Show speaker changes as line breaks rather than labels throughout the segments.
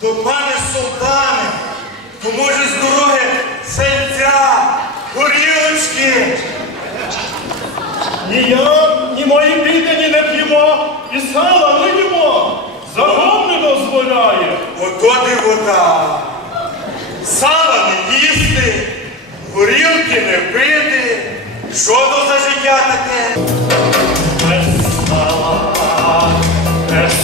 То пане султане, то може з дороги сельця, горілочки.
Ні я, ні мої піддані не п'ємо, і сала не їмо. Закон не дозволяє.
Ото дивота. Сала не їсти, горілки не пити. Що то за життя таке?
Без сала, без сала.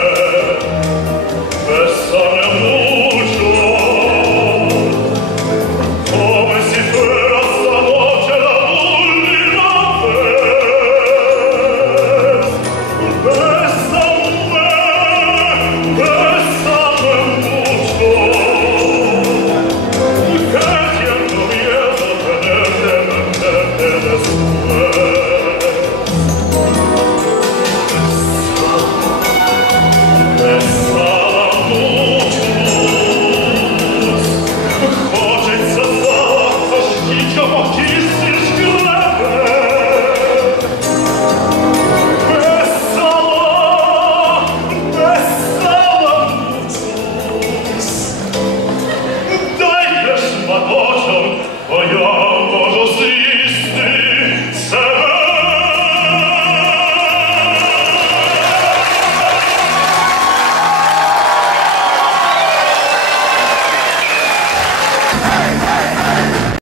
eu vou te